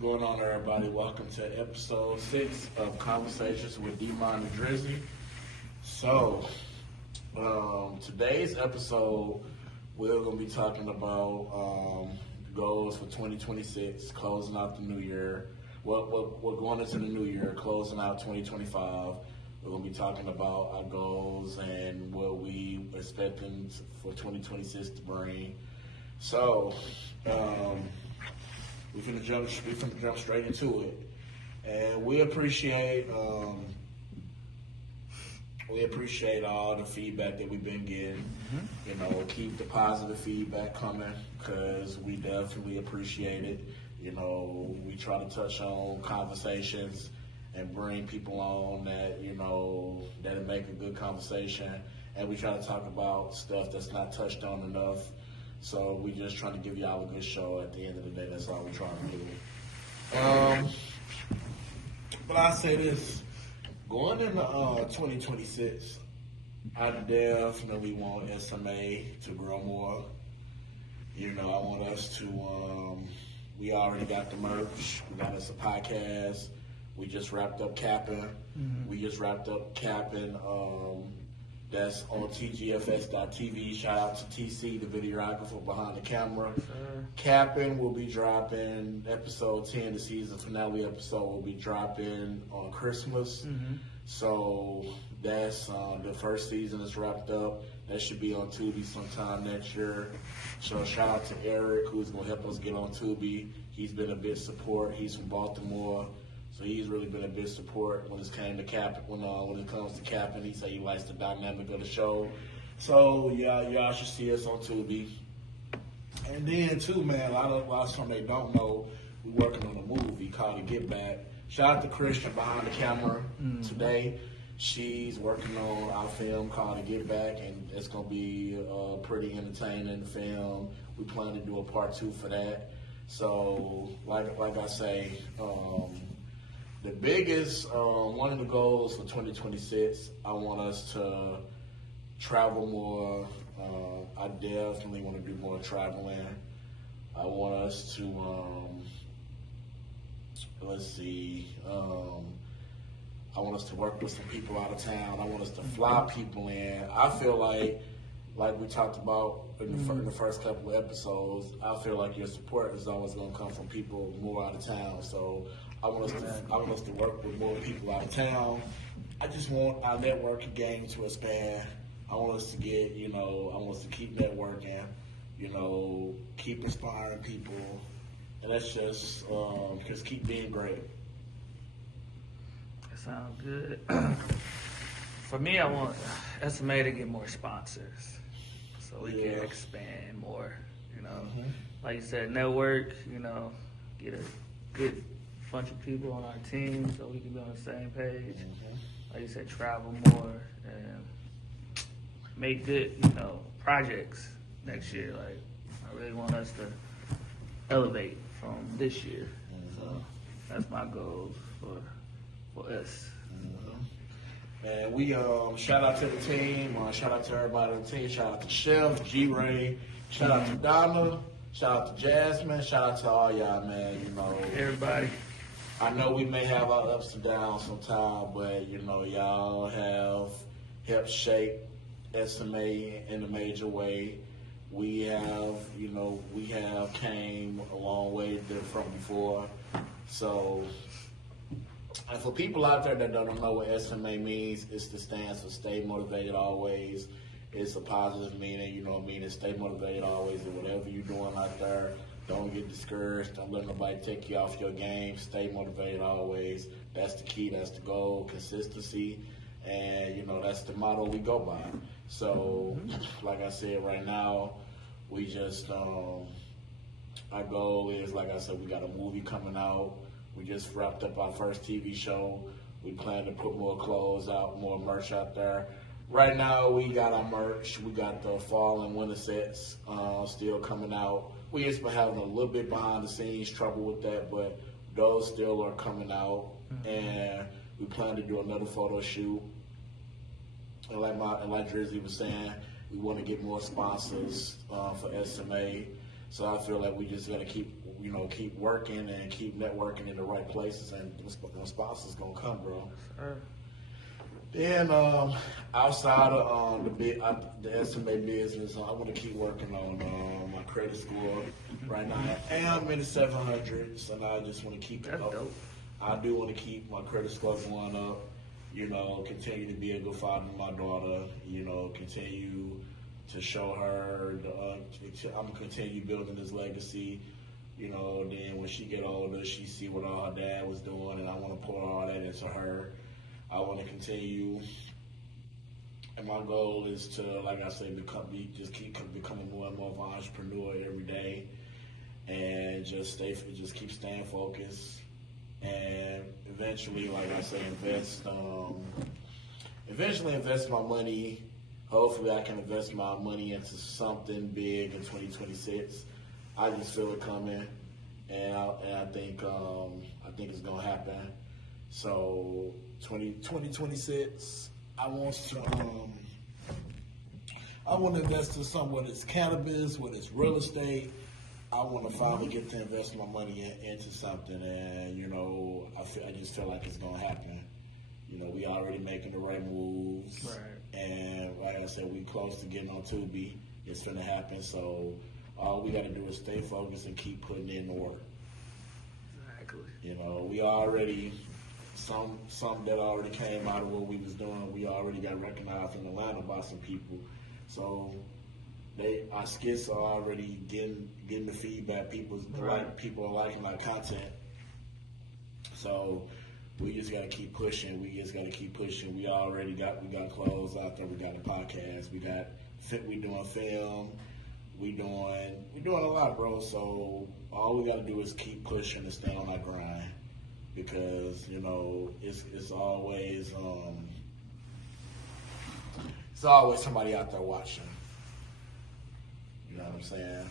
going on, everybody? Welcome to episode 6 of Conversations with Dmon Drizzy. So, today's episode, we're going to be talking about goals for 2026, closing out the new year. We're going into the new year, closing out 2025. We're going to be talking about our goals and what we expecting for 2026 to bring. So, we're gonna jump straight into it, and we appreciate all the feedback that we've been getting. You know, keep the positive feedback coming because we definitely appreciate it. You know, we try to touch on conversations and bring people on that that'll make a good conversation, and we try to talk about stuff that's not touched on enough. So we just trying to give y'all a good show at the end of the day. That's all we're trying to do. But I say this, going into 2026, I definitely want SMA to grow more. You know, I want us to, we already got the merch. We got us a podcast. We just wrapped up capping. That's on tgfs.tv. Shout out to TC, the videographer behind the camera. Sure. Capping will be dropping episode 10, the season finale episode will be dropping on Christmas. So that's the first season is wrapped up. That should be on Tubi sometime next year. So shout out to Eric, who's going to help us get on Tubi. He's been a big support. He's from Baltimore. So he's really been a big support when it comes to capping. He said he likes the dynamic of the show. So y'all should see us on Tubi. And then too, man, a lot of something they don't know, we're working on a movie called The Get Back. Shout out to Christian behind the camera today. She's working on our film called The Get Back, and it's gonna be a pretty entertaining film. We plan to do a part 2 for that. So like I say, the biggest, one of the goals for 2026, I want us to travel more. I definitely want to do more traveling. I want us to, I want us to work with some people out of town. I want us to fly people in. I feel like we talked about in the first couple of episodes, I feel like your support is always going to come from people more out of town. So I want us to work with more people out of town. I just want our networking game to expand. I want us to get, I want us to keep networking, keep inspiring people, and that's just keep being great. That sounds good. For me, I want SMA to get more sponsors so we can expand more, Like you said, network, get a good bunch of people on our team so we can be on the same page. Like you said, travel more and make good, projects next year. Like, I really want us to elevate from this year. So that's my goals for us. And we shout out to the team, shout out to everybody on the team, shout out to Chef, G-Ray, shout out to Donna, shout out to Jasmine, shout out to all y'all, man, Everybody. I know we may have our ups and downs sometimes, but y'all have helped shape SMA in a major way. We have came a long way from before. So, and for people out there that don't know what SMA means, it's the stance of stay motivated always. It's a positive meaning, meaning stay motivated always in whatever you're doing out there. Don't get discouraged. Don't let nobody take you off your game. Stay motivated always. That's the key. That's the goal. Consistency. And, that's the motto we go by. So, like I said, right now, we just, our goal is, like I said, we got a movie coming out. We just wrapped up our first TV show. We plan to put more clothes out, more merch out there. Right now, we got our merch. We got the fall and winter sets still coming out. We just been having a little bit behind the scenes trouble with that, but those still are coming out. And we plan to do another photo shoot. And like Drizzy was saying, we want to get more sponsors for SMA. So I feel like we just gotta keep keep working and keep networking in the right places, and the sponsors gonna come, bro. Sure. Then outside of the SMA business, I want to keep working on my credit score. Right now, I'm in the 700s, and I just want to keep it That's up. dope. I do want to keep my credit score going up. Continue to be a good father to my daughter. Continue to show her. I'm gonna continue building this legacy. Then when she get older, she see what all her dad was doing, and I want to pour all that into her. I want to continue, and my goal is to, like I say, keep becoming more and more of an entrepreneur every day, and just keep staying focused, and eventually, like I say, invest my money. Hopefully, I can invest my money into something big in 2026. I just feel it coming, and I think it's gonna happen. So 2026, I want to invest in something, whether it's cannabis, whether it's real estate. I want to finally get to invest my money into something, and I just feel like it's gonna happen. We already making the right moves, Right. And like I said, we close to getting on Tubi. It's gonna happen. So all we got to do is stay focused and keep putting in the work. Exactly. We already. Some that already came out of what we was doing. We already got recognized in Atlanta by some people, so our skits are already getting the feedback. People are liking our content, so we just gotta keep pushing. We already got clothes out there. We got a podcast. We doing film. We doing a lot, bro. So all we gotta do is keep pushing and stay on our grind. Because it's always somebody out there watching. You know what I'm saying?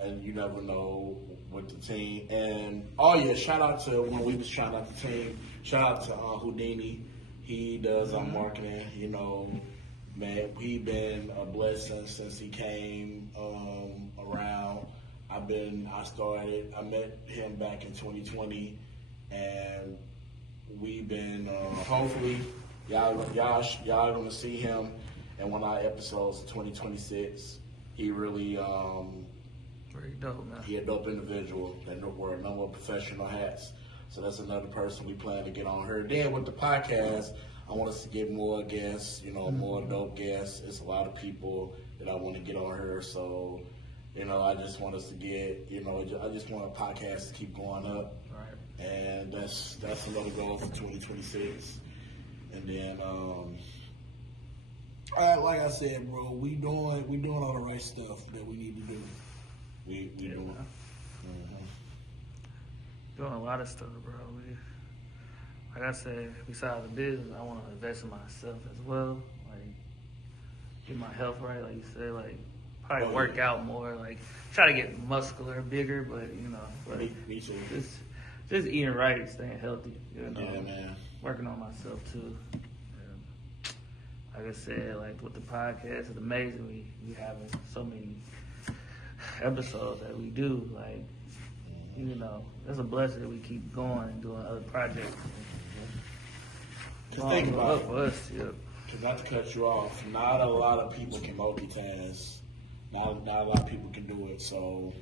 And you never know with the team. And shout out to when we was trying out the team. Shout out to Houdini. He does our marketing. Man, he been a blessing since he came around. I met him back in 2020, and we've been, hopefully, y'all gonna see him in one of our episodes of 2026. He really, Very dope, man. he a dope individual that wear a number of professional hats. So that's another person we plan to get on her. Then with the podcast, I want us to get more guests, more dope guests. It's a lot of people that I want to get on her, so. I just want us to get, I just want our podcast to keep going up. Right. And that's another goal for 2026. And then, like I said, bro, we doing all the right stuff that we need to do. We doing. Doing a lot of stuff, bro. Like I said, besides the business, I want to invest in myself as well. Like, get my health right, like you said, like, probably work out more, like try to get muscular, bigger, but but Me too. just eating right, staying healthy, Yeah, man. Working on myself too. And like I said, like with the podcast, it's amazing we having so many episodes that we do. Like, it's a blessing that we keep going and doing other projects. Cause think about it. For us, yeah. Cause not to cut you off, not a lot of people can multitask. Not a lot of people can do it, so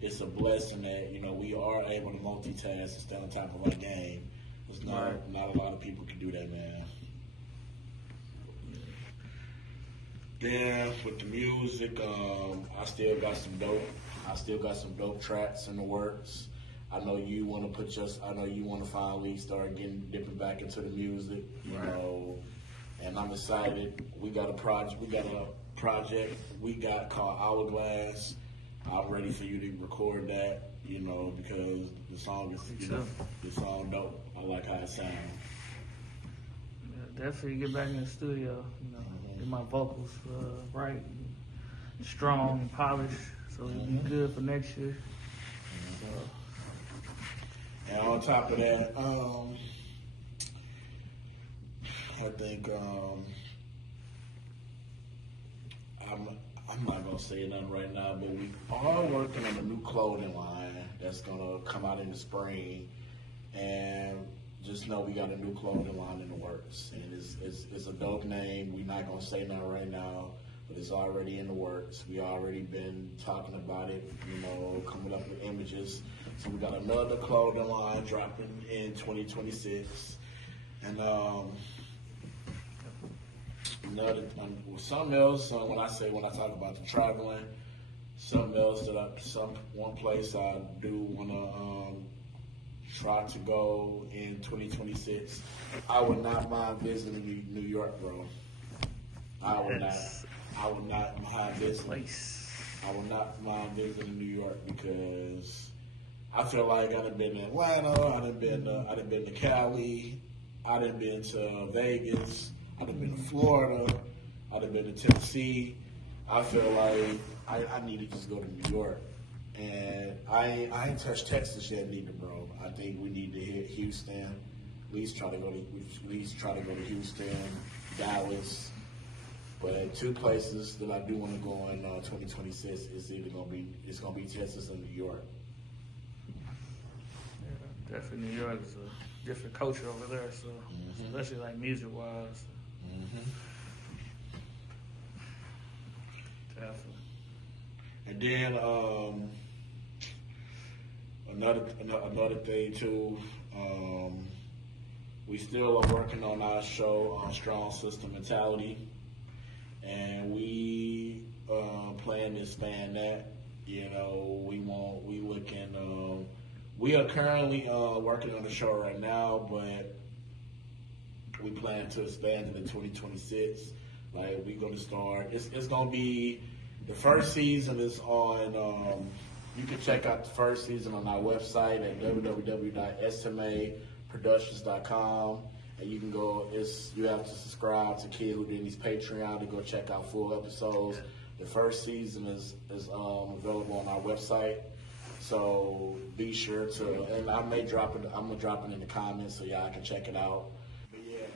it's a blessing that we are able to multitask and stay on top of our game. It's not a lot of people can do that, man. Then with the music, I still got some dope tracks in the works. I know you want to finally start dipping back into the music, and I'm excited. We got a project we got called Hourglass. I'm ready for you to record that, because the song is the song dope. I like how it sounds. Yeah, definitely get back in the studio, get my vocals right, strong and polished, so it'll be good for next year. So. And on top of that, I think I'm not gonna say nothing right now, but we are working on a new clothing line that's gonna come out in the spring, and just know we got a new clothing line in the works, and it's a dope name. We're not gonna say nothing right now, but it's already in the works. We already been talking about it, coming up with images. So we got another clothing line dropping in 2026, and something else. When I talk about the traveling, something else one place I do want to try to go in 2026. I would not mind visiting New York, bro. I would not mind visiting. I would not mind visiting New York because I feel like I done been to Atlanta, I done been to Cali, I done been to Vegas, I done been to Florida, I done been to Tennessee. I feel like I need to just go to New York. And I ain't touched Texas yet neither, bro. I think we need to hit Houston. At least try to go to Houston, Dallas. But two places that I do want to go in 2026 is either gonna be Texas and New York. Yeah, definitely New York is a different culture over there, so especially like music wise. Definitely. And then another thing too, we still are working on our show on Strong System Mentality, and we plan to expand that. We are currently working on the show right now, but we plan to expand it in 2026. Like we're gonna start. It's gonna be the first season is on. You can check out the first season on our website at www.smaproductions.com, and you can go. You have to subscribe to Kid Houdini's Patreon to go check out full episodes. The first season is available on our website, so be sure to. And I may drop it. I'm gonna drop it in the comments so y'all can check it out. But yeah,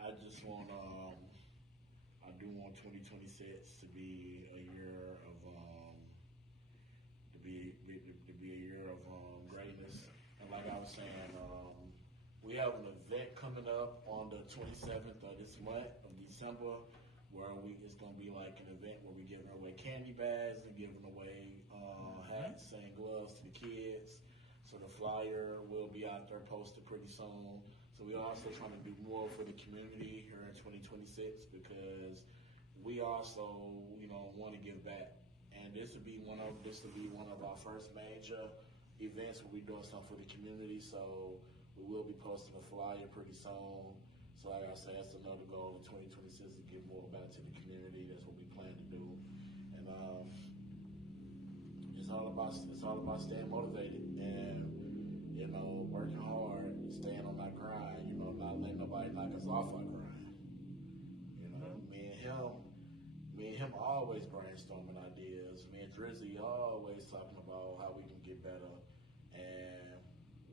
I just want I do want 2026 to be a year of to be a year of greatness. And like I was saying, we have an event coming up on the 27th of this month of December, where it's gonna be like an event where we're giving away candy bags and giving away hats and gloves to the kids. So the flyer will be out there posted pretty soon. So we're also trying to do more for the community here in 2026 because we also, want to give back. And this will be one of our first major events where we're doing something for the community. So we will be posting a flyer pretty soon. So like I said, that's another goal in 2026 to give more back to the community. That's what we plan to do. And it's all about staying motivated and working hard, staying on that grind. Not letting nobody knock us off our grind. Me and him always brainstorming ideas. Me and Drizzy always talking about how we can get better, and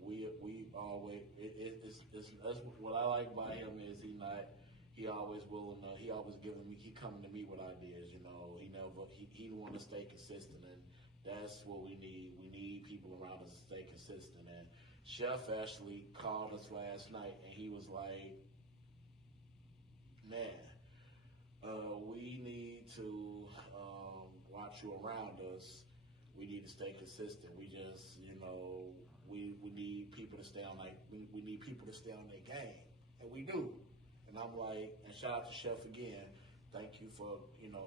we always it's what I like about him is he always willing to, he coming to me with ideas. He want to stay consistent, and that's what we need. We need people around us to stay consistent. And Chef actually called us last night, and he was like, "Man, we need to watch you around us. We need to stay consistent. We just, we need people to stay on we need people to stay on their game, and we do." And I'm like, and shout out to Chef again. Thank you for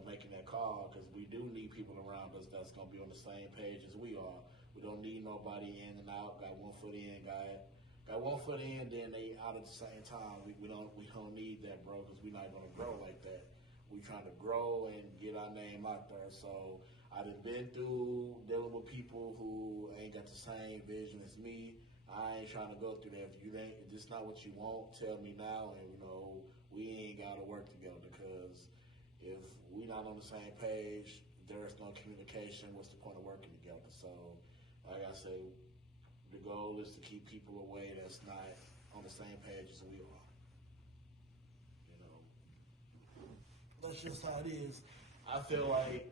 making that call, because we do need people around us that's gonna be on the same page as we are. We don't need nobody in and out. Got one foot in, got one foot in, then they out at the same time. We don't need that, bro, because we're not gonna grow like that. We trying to grow and get our name out there. So I done been through dealing with people who ain't got the same vision as me. I ain't trying to go through that. If this not what you want, tell me now, and we ain't gotta work together, because if we not on the same page, there's no communication. What's the point of working together? So, like I say, the goal is to keep people away that's not on the same page as we are. That's just how it is. I feel like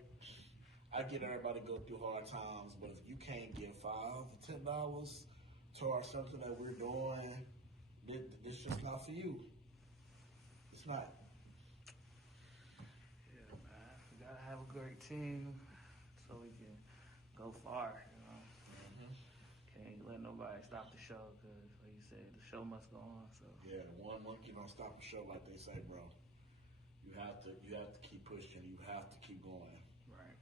I get everybody go through hard times, but if you can't give $5 or $10 towards something that we're doing, this just not for you. It's not. Yeah, man. We gotta have a great team so we can go far. Can't let nobody stop the show because, like you said, the show must go on. So Yeah, one monkey don't stop the show, like they say, bro. You have to keep pushing. You have to keep going. right.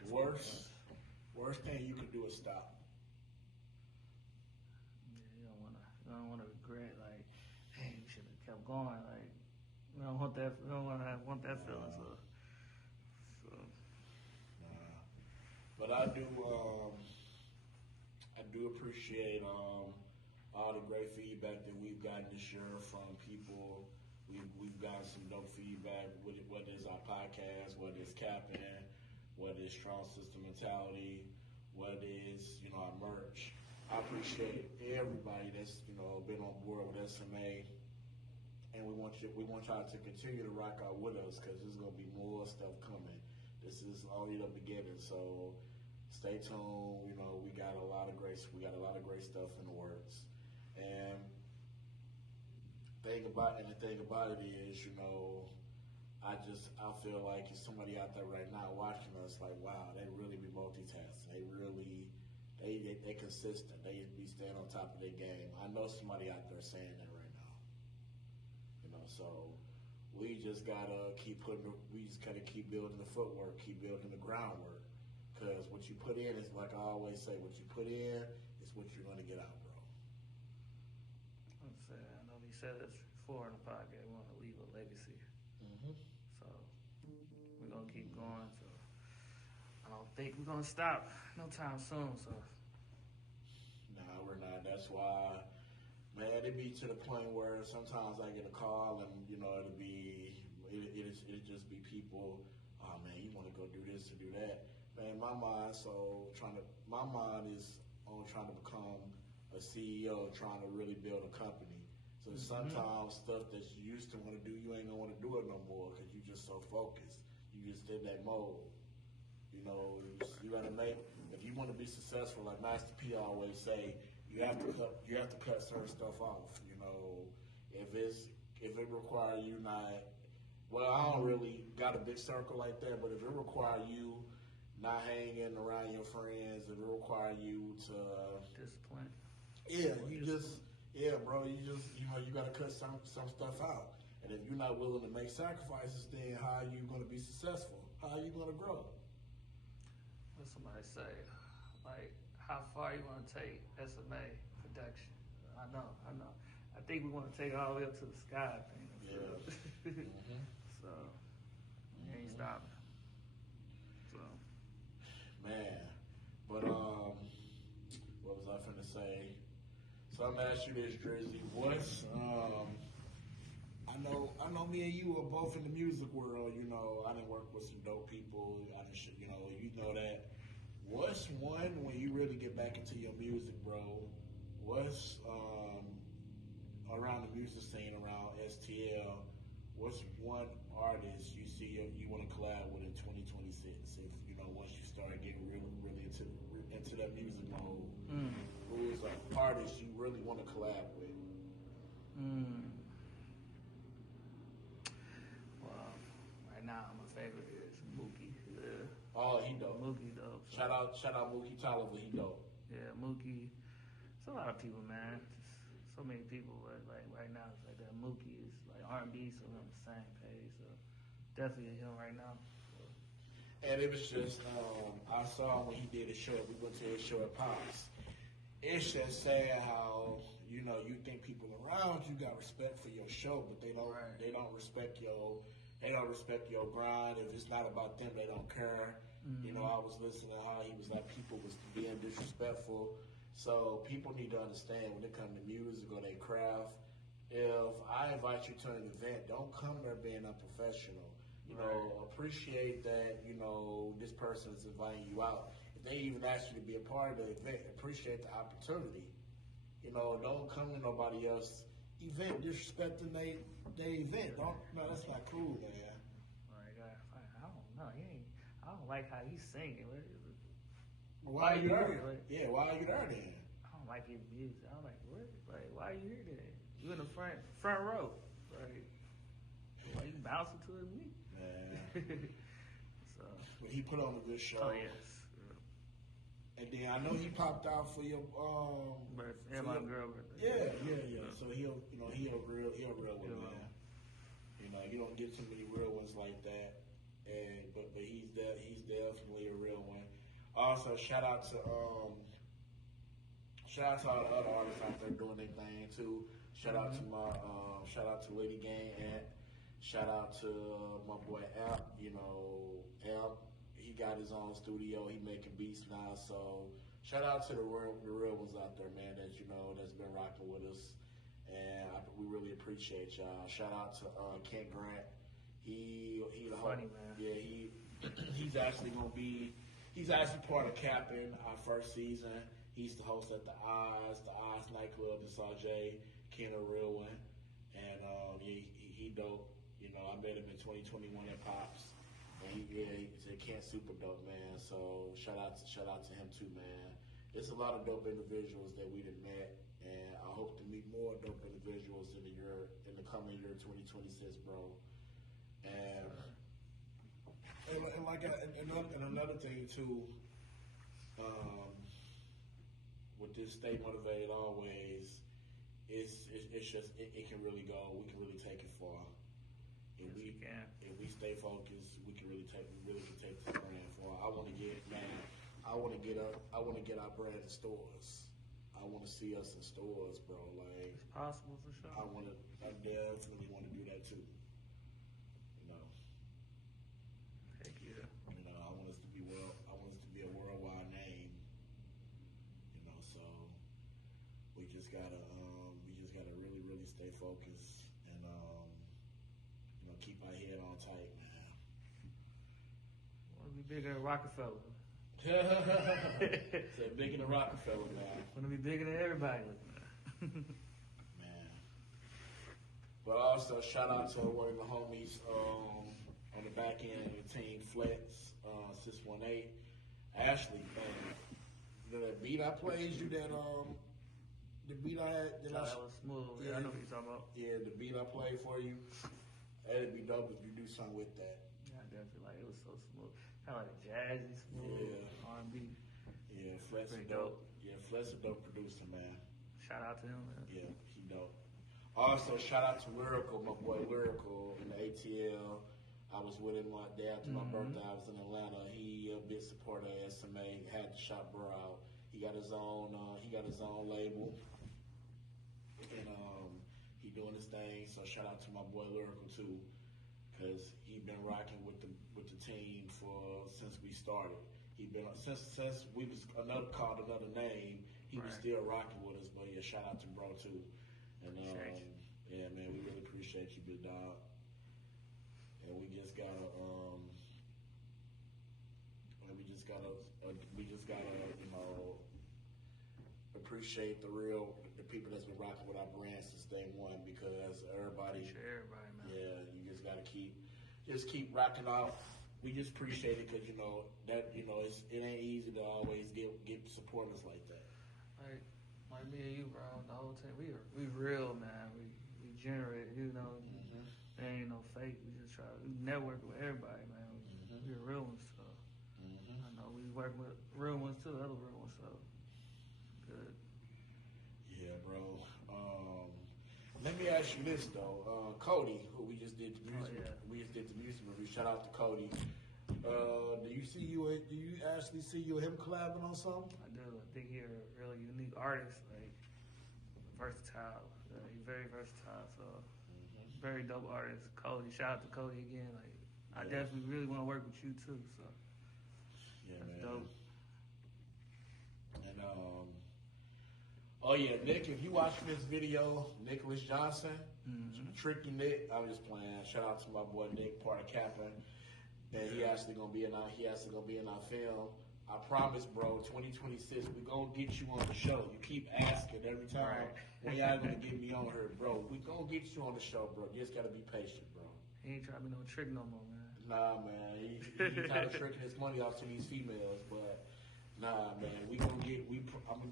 The worst thing you can do is stop. Yeah, you don't wanna regret like, hey, we should have kept going. Like, we don't want that. We don't want that feeling. So. But I do appreciate all the great feedback that we've gotten this year from people. We've gotten some dope feedback, whether it's our podcast, whether it's Capping, whether it's Strong System Mentality, whether it's, our merch. I appreciate everybody that's, been on board with SMA. And we want y'all to continue to rock out with us because there's gonna be more stuff coming. This is only the beginning, so stay tuned. We got a lot of great stuff in the works. And the thing about it is, I feel like if somebody out there right now watching us, like, wow, they really be multitasking. They really, they consistent. They be staying on top of their game. I know somebody out there saying that right now. So we just gotta keep building the footwork, keep building the groundwork. Because what you put in is, like I always say, what you put in is what you're gonna get out, bro. I know we said this before in the podcast. We want to leave a legacy. Mm-hmm. So we're gonna keep going. So I don't think we're gonna stop no time soon. So Nah, we're not. That's why, man, it be to the point where sometimes I get a call and it'll just be people. Oh man, you want to go do this or do that? Man, my mind is on trying to become a CEO, trying to really build a company. So sometimes stuff that you used to want to do, you ain't gonna want to do it no more because you just so focused. You just in that mode. You gotta if you want to be successful, like Master P always say, you have to cut certain stuff off. If it requires you not, well, I don't really got a big circle like that, but if it requires you not hanging around your friends, if it requires you to discipline. Yeah, bro, you gotta cut some stuff out. And if you're not willing to make sacrifices, then how are you gonna be successful? How are you gonna grow? What somebody say, like, how far you want to take SMA production? I know. I think we want to take it all the way up to the sky. Yeah. So we ain't stopping. So, man, but what was I finna say? So I'm gonna ask you this, Drizzy. I know me and you are both in the music world. I done work with some dope people. You know that. What's one, when you really get back into your music, bro, what's around the music scene, around STL, what's one artist you see you want to collab with in 2026? If, once you start getting really into that music mode, who is an artist you really want to collab with? Well, right now my favorite is Mookie. Yeah. Oh, he dope. Mookie dope. So. Shout out Mookie Tolliver, he dope. Yeah, Mookie. It's a lot of people, man. Just so many people, but like right now it's like that. Mookie is like R&B, so we're on the same page. So definitely him right now. So. And it was just, I saw when he did a show. We went to his show at Pops. It's just sad how you think people around you got respect for your show, but they don't. Right. They don't respect your. They don't respect your grind. If it's not about them, they don't care. I was listening to how he was like people was being disrespectful. So people need to understand when it comes to music or their craft. If I invite you to an event, don't come there being unprofessional. Appreciate that, this person is inviting you out. If they even ask you to be a part of the event, appreciate the opportunity. Don't come to nobody else. event disrespecting they event. No, that's not cool, man. Like, I don't know. I don't like how he's singing. Why are you there? Like, Yeah, why are you there then? I don't like his music. I'm like, what? Like, why are you here then? You in the front row. Like, why you bouncing to his music? Man. So, But he put on a good show. oh yes. And then I know he popped out for your Yeah, my girl birthday. Yeah. So he a real one, man. You know, you don't get too many real ones like that. And but he's definitely a real one. Also, shout out to all the other artists out there doing their thing too. Shout out to Lady Gang and shout out to my boy App. You know, App. He got his own studio. He making beats now. So shout out to the real ones out there, man. That's been rocking with us, and we really appreciate y'all. Shout out to Kent Grant. He the Funny man. Yeah, he's actually part of capping our first season. He's the host at the Oz nightclub in Sajay. Ken a real one, and he dope. You know, I met him in 2021 at Pops. And he's a Kent super dope, man. So shout out to him too, man. There's a lot of dope individuals that we done met, and I hope to meet more dope individuals in the coming year 2026, bro. And another thing too, with this stay motivated always, it can really go. We can really take it far. If we stay focused, we can really take this brand far. I want to get our brand in stores. I want to see us in stores, bro. Like it's possible for sure. I definitely want to do that too. You know. Heck yeah. You know, I want us to be a worldwide name. You know, so we just gotta really, really stay focused and keep our head on tight, man. Want to be bigger than Rockefeller. Say bigger than Rockefeller, man. Want to be bigger than everybody. Man. But also shout out to one of the homies on the back end of the team, Flex 618, Ashley. Man, you know that beat I played you the beat I had. That was smooth. Yeah, I know what you're talking about. Yeah, the beat I played for you. That'd be dope if you do something with that. Yeah, I definitely like it was so smooth. Kind of like jazzy, smooth, R&B. Yeah, Flex is dope. Yeah, Flex is a dope producer, man. Shout out to him, man. Yeah, he dope. Also, shout out to Lyrical, my boy Lyrical in the ATL. I was with him one day after my birthday. I was in Atlanta. He a big supporter of SMA. Had to shop bro out. He got his own label, and he doing his thing. So shout out to my boy Lyrical too, because he been rocking with the team since we started. He been since we was called another name. He was still rocking with us. But yeah, shout out to bro too. And yeah, man, we really appreciate you, big dog. And we just gotta appreciate the people that's been rocking with our brand since day one, because everybody, man. Yeah, you just gotta keep rocking out. We just appreciate it because it ain't easy to always get supporters like that. Like me and you, bro, the whole time we real, man. We generate, There ain't no fake. We just we network with everybody, man. We're real ones, so I know we work with real ones too, other real ones, so good. Yeah, bro. Let me ask you this though, Cody, who we just did the music review. Shout out to Cody. Do you actually see you and him collabing on something? I do. I think he's a really unique artist, like versatile. He's very versatile, so very dope artist. Cody, shout out to Cody again. Like I definitely really want to work with you too. So yeah, that's man. Dope. And oh yeah, Nick, if you watching this video, Nicholas Johnson, Tricky Nick, I'm just playing. Shout out to my boy Nick, part of Kaplan. And he actually gonna be in our film. I promise, bro, 2026, we gonna get you on the show. You keep asking every time. Right. When y'all gonna get me on here, bro? We gonna get you on the show, bro. You just gotta be patient, bro. He ain't trying to be no trick no more, man. Nah, man. He tired of tricking his money off to these females, but nah, man. I'm gonna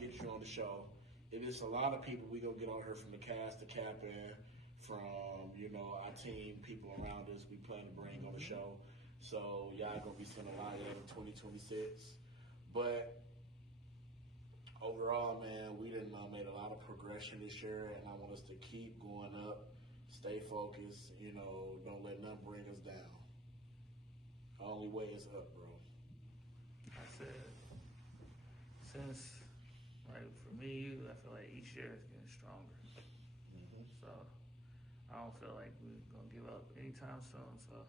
get you on the show. If it's a lot of people, we gonna get on here from the cast, the captain, from our team, people around us. We plan to bring on the show. So y'all gonna be seeing a lot of that in 2026. But overall, man, we done made a lot of progression this year, and I want us to keep going up, stay focused. Don't let nothing bring us down. The only way is up, bro. I said, since, for me, I feel like each year is getting stronger. Mm-hmm. So I don't feel like we're going to give up anytime soon. So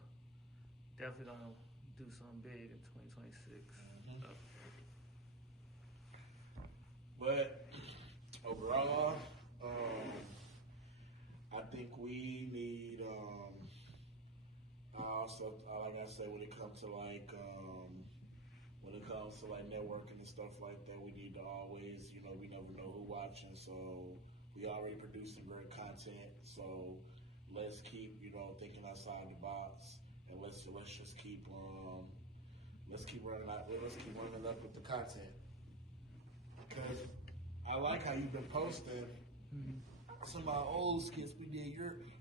definitely going to do something big in 2026. Mm-hmm. So. But overall, I think we need, also, like I said, when it comes to networking and stuff like that, we need to always, we never know who watching. So we already producing great content. So let's keep, thinking outside the box, and let's just keep running up with the content. Because I like how you've been posting some of our old skits we did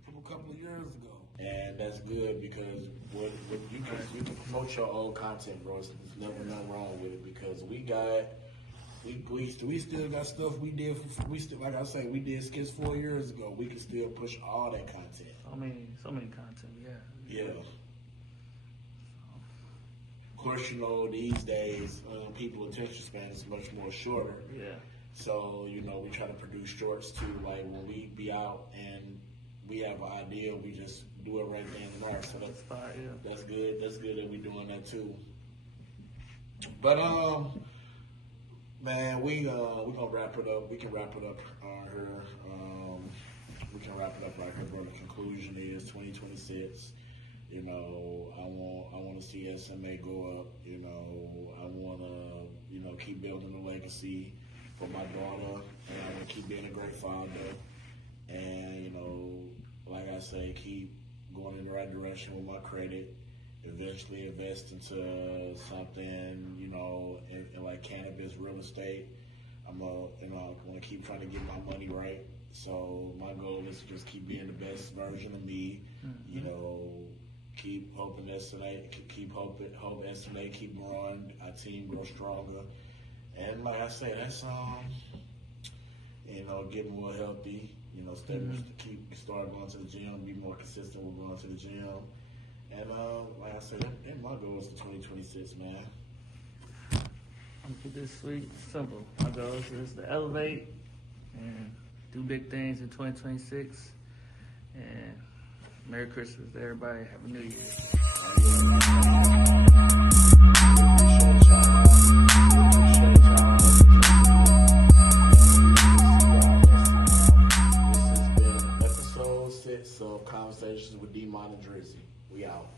from a couple of years ago. And that's good because what you can promote your old content, bro. There's never nothing wrong with it because we still got stuff we did. Like I say, we did skits 4 years ago. We can still push all that content. So many content, yeah. Yeah. Of course, these days, people's attention span is much more shorter. Yeah. So, we try to produce shorts too. Like when we be out and we have an idea, we just do it right then and there. So that's fine, yeah. That's good. That's good that we're doing that too. But man, we gonna wrap it up. We can wrap it up here. We can wrap it up right here, bro. The conclusion is 2026. I want to see SMA go up. I want to, keep building a legacy for my daughter, and I want to keep being a great father. And, like I say, keep going in the right direction with my credit. Eventually invest into something, in like cannabis, real estate. I want to keep trying to get my money right. So my goal is to just keep being the best version of me. Mm-hmm. Keep hoping SMA, hope SMA keep growing, our team grow stronger. And like I say, that's getting more healthy, start going to the gym, be more consistent with going to the gym. And like I said, and my goal is for 2026, man. I'm keep this sweet, simple. My goal is to elevate and do big things in 2026. And Merry Christmas to everybody. Happy New Year. Episode 6 of Conversations with Dmon Drizzy. We out.